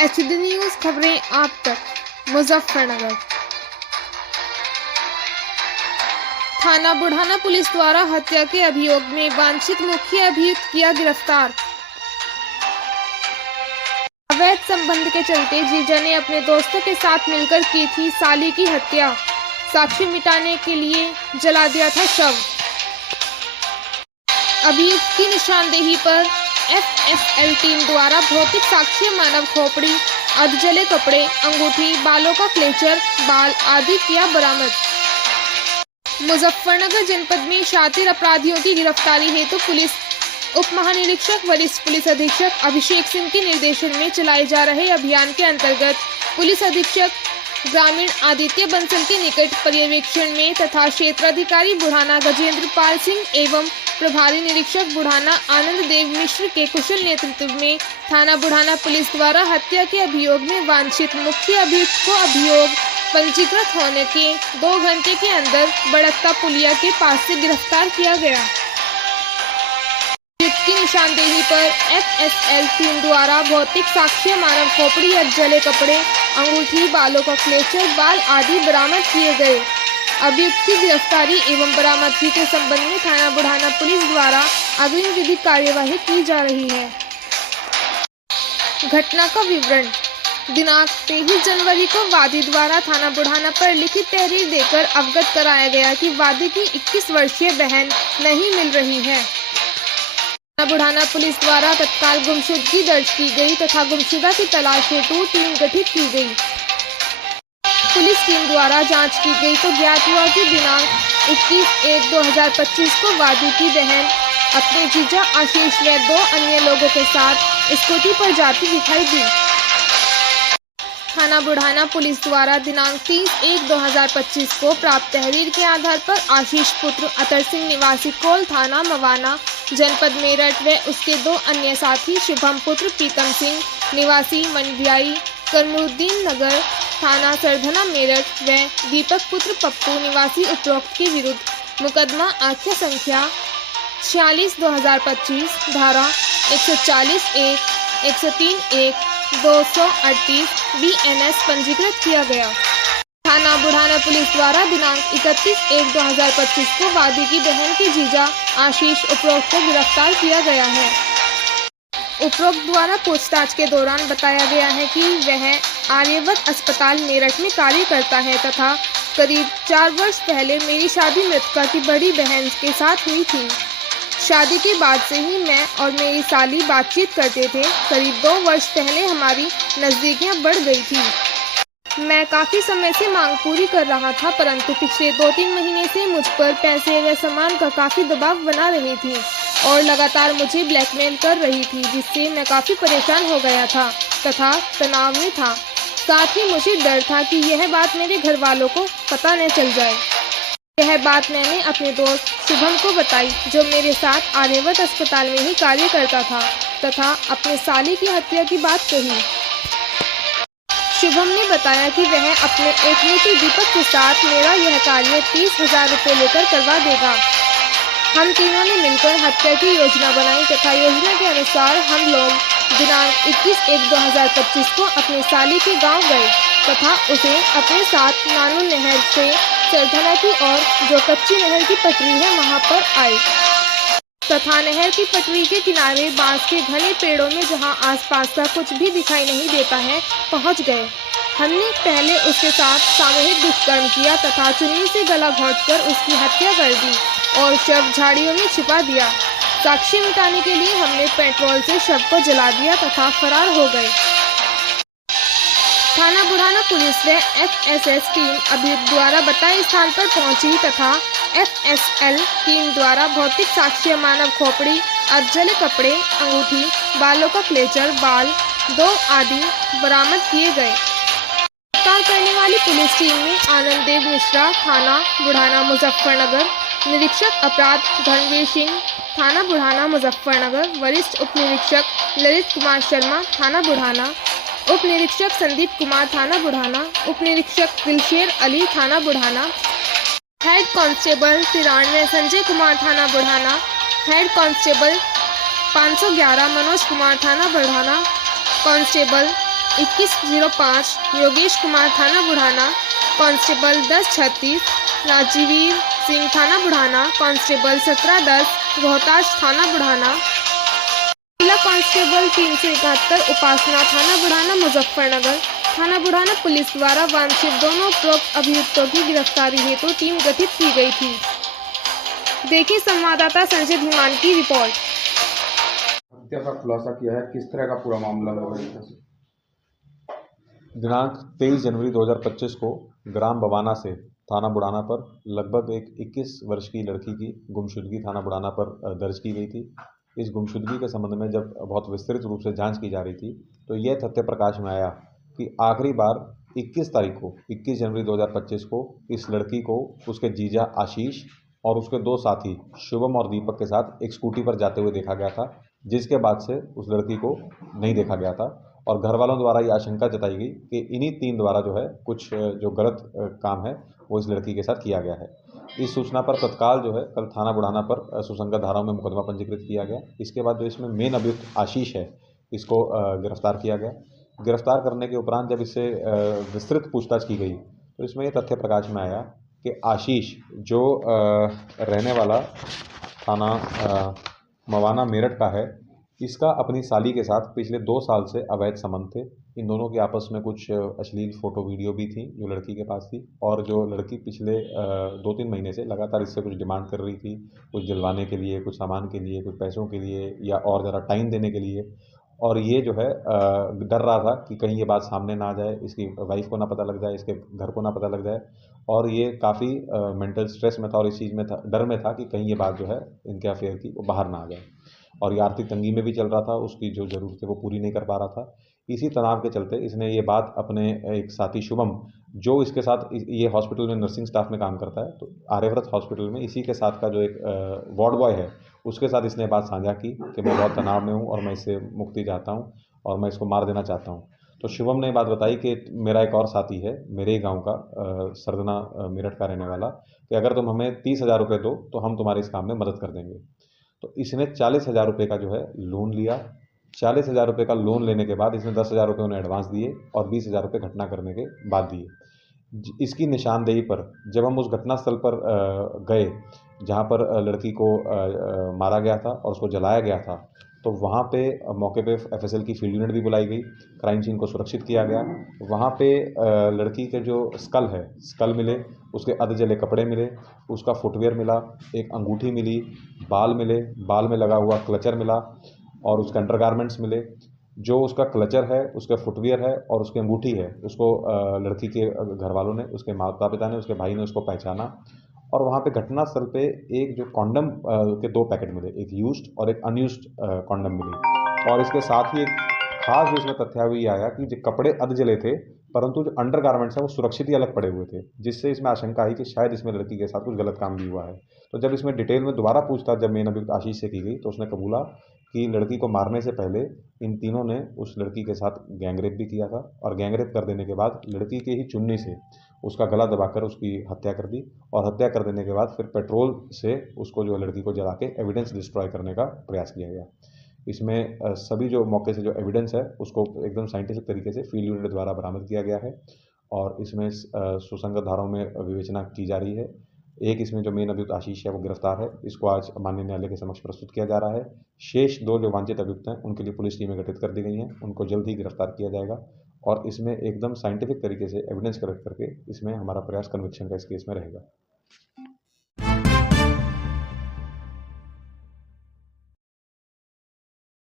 HD news खबरें आप तक। मुजफ्फरनगर थाना बुढ़ाना पुलिस द्वारा हत्या के अभियोग में वांछित मुख्य अभियुक्त किया गिरफ्तार। अवैध संबंध के चलते जीजा ने अपने दोस्तों के साथ मिलकर की थी साली की हत्या। साक्ष्य मिटाने के लिए जला दिया था शव। अभियुक्त की निशानदेही पर FSL टीम द्वारा भौतिक साक्ष्य मानव खोपड़ी, अर्धजले कपड़े, अंगूठी, बालों का क्लेचर, बाल आदि किया बरामद। मुजफ्फरनगर जनपद में शातिर अपराधियों की गिरफ्तारी हेतु पुलिस उप महानिरीक्षक वरिष्ठ पुलिस अधीक्षक अभिषेक सिंह के निर्देशन में चलाए जा रहे अभियान के अंतर्गत पुलिस अधीक्षक ग्रामीण आदित्य बंसल के निकट पर्यवेक्षण में तथा क्षेत्राधिकारी बुढ़ाना गजेंद्र पाल सिंह एवं प्रभारी निरीक्षक बुढ़ाना आनंद देव मिश्र के कुशल नेतृत्व में थाना बुढ़ाना पुलिस द्वारा हत्या के अभियोग में वांछित मुख्य अभियुक्त को अभियोग पंजीकृत होने के 2 घंटे के अंदर बड़कता पुलिया के पास से गिरफ्तार किया गया। अभियुक्त की निशानदेही पर FSL टीम द्वारा भौतिक साक्ष्य मानव खोपड़ी, अर्धजले कपड़े, अंगूठी, बालों का क्लेचर, बाल आदि बरामद किए गए। अभियुक्त की गिरफ्तारी एवं बरामदगी के संबंध में थाना बुढ़ाना पुलिस द्वारा अग्रिम विधिक कार्यवाही की जा रही है। घटना का विवरण। दिनांक 23 जनवरी को वादी द्वारा थाना बुढ़ाना पर लिखित तहरीर देकर अवगत कराया गया कि वादी की 21 वर्षीय बहन नहीं मिल रही है। थाना बुढ़ाना पुलिस द्वारा तत्काल गुमशुदगी दर्ज की गई तथा गुमशुदा की तलाश हेतु टीम गठित की गई। पुलिस टीम द्वारा जांच की गई तो ज्ञात हुआ कि दिनांक 21/1/2025 को वादी की बहन अपने जीजा आशीष व 2 अन्य लोगों के साथ स्कूटी पर जाती दिखाई दी। थाना बुढ़ाना पुलिस द्वारा दिनांक 30/1/2025 को प्राप्त तहरीर के आधार पर आशीष पुत्र अतर सिंह निवासी कोल थाना मवाना जनपद मेरठ व उसके 2 अन्य साथी शुभम पुत्र प्रीतम सिंह निवासी मंडियाई करमुद्दीन नगर थाना सरधना मेरठ व दीपक पुत्र पप्पू निवासी उपरोक्त के विरुद्ध मुकदमा आख्या संख्या 46/2025 धारा 140(1), 103(1), 238 BNS पंजीकृत किया गया। थाना बुढ़ाना पुलिस द्वारा दिनांक 31/1/2025 को वादी की बहन के जीजा आशीष उपरोक्त को गिरफ्तार किया गया है। उपरोक्त द्वारा पूछताछ के दौरान बताया गया है कि वह आर्यवत अस्पताल मेरठ में कार्य करता है तथा करीब 4 वर्ष पहले मेरी शादी मृतका की बड़ी बहन के साथ हुई थी। शादी के बाद से ही मैं और मेरी साली बातचीत करते थे। करीब 2 वर्ष पहले हमारी नज़दीकियां बढ़ गई थी। मैं काफ़ी समय से मांग पूरी कर रहा था, परंतु पिछले 2-3 महीने से मुझ पर पैसे व सामान का काफ़ी दबाव बना रही थी और लगातार मुझे ब्लैकमेल कर रही थी, जिससे मैं काफ़ी परेशान हो गया था तथा तनाव में था। साथ ही मुझे डर था कि यह बात मेरे घर वालों को पता न चल जाए। यह बात मैंने अपने दोस्त शुभम को बताई, जो मेरे साथ आर्यवत अस्पताल में ही कार्य करता था तथा अपने साली की हत्या की बात कही। शुभम ने बताया कि वह अपने एक मित्र दीपक के साथ मेरा यह कार्य 30,000 रुपये लेकर करवा देगा। हम तीनों ने मिलकर हत्या की योजना बनाई तथा योजना के अनुसार हम लोग दिनांक 21/1/2025 को अपने साली के गांव गए तथा उसे अपने साथ नानू नहर से सरधना की ओर, जो कच्ची नहर की पटरी है, वहां पर आए तथा नहर की पटरी के किनारे बांस के घने पेड़ों में, जहां आसपास का कुछ भी दिखाई नहीं देता है, पहुंच गए। हमने पहले उसके साथ सामूहिक दुष्कर्म किया तथा चुन्नी से गला घोंटकर उसकी हत्या कर दी और शव झाड़ियों में छिपा दिया। साक्ष्य मिटाने के लिए हमने पेट्रोल से शव को जला दिया तथा फरार हो गए। थाना बुढ़ाना पुलिस व FSS टीम अभियुक्त द्वारा बताए स्थान पर पहुंची तथा FSL टीम द्वारा भौतिक साक्ष्य मानव खोपड़ी, अर्धजले कपड़े, अंगूठी, बालों का क्लेचर, बाल 2 आदि बरामद किए गए। गिरफ्तार करने वाली पुलिस टीम में आनंद देव मिश्रा थाना बुढ़ाना मुजफ्फरनगर, निरीक्षक अपराध धर्मवीर सिंह थाना बुढ़ाना मुजफ्फरनगर, वरिष्ठ उप निरीक्षक ललित कुमार शर्मा थाना बुढ़ाना, उप निरीक्षक संदीप कुमार थाना बुढ़ाना, उप निरीक्षक दिलशेर अली थाना बुढ़ाना, हेड कांस्टेबल 93 संजय कुमार थाना बुढ़ाना, हेड कांस्टेबल 511 मनोज कुमार थाना बुढ़ाना, कांस्टेबल 2105 योगेश कुमार थाना बुढ़ाना, कांस्टेबल 1036 राजीवीर सिंह थाना बुढ़ाना, कांस्टेबल 1710 रोहतास थाना बुढ़ाना, जिला कांस्टेबल 371 उपासना थाना बुढ़ाना मुजफ्फरनगर थाना बुढ़ाना पुलिस द्वारा वांछित दोनों उपरोक्त अभियुक्तों की गिरफ्तारी हेतु टीम गठित की गई थी। देखिए संवाददाता संजय धीमान की रिपोर्ट। हत्या का खुलासा किया है, किस तरह का पूरा मामला है? दिनांक 23 जनवरी 2025 को ग्राम बवाना से थाना बुढ़ाना पर लगभग एक 21 वर्ष की लड़की की गुमशुदगी थाना बुढ़ाना पर दर्ज की गई थी। इस गुमशुदगी के संबंध में जब बहुत विस्तृत रूप से जांच की जा रही थी तो यह तथ्य प्रकाश में आया कि आखिरी बार 21 जनवरी 2025 को इस लड़की को उसके जीजा आशीष और उसके दो साथी शुभम और दीपक के साथ एक स्कूटी पर जाते हुए देखा गया था, जिसके बाद से उस लड़की को नहीं देखा गया था और घर वालों द्वारा ये आशंका जताई गई कि इन्हीं तीन द्वारा जो है कुछ जो गलत काम है वो इस लड़की के साथ किया गया है। इस सूचना पर तत्काल जो है कल थाना बुढ़ाना पर सुसंगत धाराओं में मुकदमा पंजीकृत किया गया। इसके बाद जो इसमें मेन अभियुक्त आशीष है इसको गिरफ्तार किया गया। गिरफ्तार करने के उपरांत जब इससे विस्तृत पूछताछ की गई तो इसमें ये तथ्य प्रकाश में आया कि आशीष जो रहने वाला थाना मवाना मेरठ का है, इसका अपनी साली के साथ पिछले 2 साल से अवैध संबंध थे। इन दोनों के आपस में कुछ अश्लील फ़ोटो वीडियो भी थी जो लड़की के पास थी और जो लड़की पिछले 2-3 महीने से लगातार इससे कुछ डिमांड कर रही थी, कुछ दिलवाने के लिए, कुछ सामान के लिए, कुछ पैसों के लिए या और ज़रा टाइम देने के लिए। और ये जो है डर रहा था कि कहीं ये बात सामने ना आ जाए, इसकी वाइफ को ना पता लग जाए, इसके घर को ना पता लग जाए और ये काफ़ी मेंटल स्ट्रेस में था और इस चीज़ में था, डर में था कि कहीं ये बात जो है इनके अफेयर की वो बाहर ना आ जाए और ये आर्थिक तंगी में भी चल रहा था, उसकी जो ज़रूरतें वो पूरी नहीं कर पा रहा था। इसी तनाव के चलते इसने ये बात अपने एक साथी शुभम जो इसके साथ ये हॉस्पिटल में नर्सिंग स्टाफ में काम करता है, तो आर्यव्रत हॉस्पिटल में इसी के साथ का जो एक वार्ड बॉय है उसके साथ इसने बात साझा की कि मैं बहुत तनाव में हूँ और मैं इससे मुक्ति चाहता हूँ और मैं इसको मार देना चाहता हूँ। तो शुभम ने बात बताई कि मेरा एक और साथी है मेरे ही गाँव का सरदना मेरठ का रहने वाला, कि अगर तुम हमें 30,000 रुपये दो तो हम तुम्हारे इस काम में मदद कर देंगे। तो इसने 40,000 रुपये का जो है लोन लिया। 40,000 रुपये का लोन लेने के बाद इसने 10,000 रुपये उन्हें एडवांस दिए और 20,000 रुपये घटना करने के बाद दिए। इसकी निशानदेही पर जब हम उस घटनास्थल पर गए जहाँ पर लड़की को मारा गया था और उसको जलाया गया था, तो वहाँ पे मौके पे एफएसएल की फील्ड यूनिट भी बुलाई गई, क्राइम सीन को सुरक्षित किया गया। वहाँ पे लड़की के जो स्कल मिले, उसके अध जले कपड़े मिले, उसका फुटवियर मिला, एक अंगूठी मिली, बाल मिले, बाल में लगा हुआ क्लचर मिला और उसके अंडरगारमेंट्स मिले। जो उसका क्लचर है, उसका फुटवियर है और उसकी अंगूठी है, उसको लड़की के घर वालों ने, उसके माता पिता ने, उसके भाई ने उसको पहचाना और वहाँ पे घटनास्थल पे एक जो कॉन्डम के 2 पैकेट मिले, एक यूज्ड और एक अनयूज्ड कॉन्डम मिली और इसके साथ ही एक खास जो इसमें तथ्यावली आया कि जो कपड़े अध जले थे परंतु जो अंडरगारमेंट्स हैं वो सुरक्षित ही अलग पड़े हुए थे, जिससे इसमें आशंका आई कि शायद इसमें लड़की के साथ कुछ गलत काम भी हुआ है। तो जब इसमें डिटेल में दोबारा पूछताछ जब मेन अभियुक्त आशीष से की गई तो उसने कबूला कि लड़की को मारने से पहले इन तीनों ने उस लड़की के साथ गैंगरेप भी किया था और गैंगरेप कर देने के बाद लड़की के ही चुन्नी से उसका गला दबाकर उसकी हत्या कर दी और हत्या कर देने के बाद फिर पेट्रोल से उसको जो लड़की को जला के एविडेंस डिस्ट्रॉय करने का प्रयास किया गया। इसमें सभी जो मौके से जो एविडेंस है उसको एकदम साइंटिफिक तरीके से फील्ड यूनिट द्वारा बरामद किया गया है और इसमें सुसंगत धाराओं में विवेचना की जा रही है। एक इसमें जो मेन अभियुक्त आशीष है वो गिरफ्तार है, इसको आज माननीय न्यायालय के समक्ष प्रस्तुत किया जा रहा है। शेष 2 जो वांछित अभियुक्त हैं उनके लिए पुलिस टीमें गठित कर दी गई हैं, उनको जल्द ही गिरफ्तार किया जाएगा और इसमें एकदम साइंटिफिक तरीके से एविडेंस कलेक्ट करके इसमें हमारा प्रयास कन्विक्शन का इस केस में रहेगा।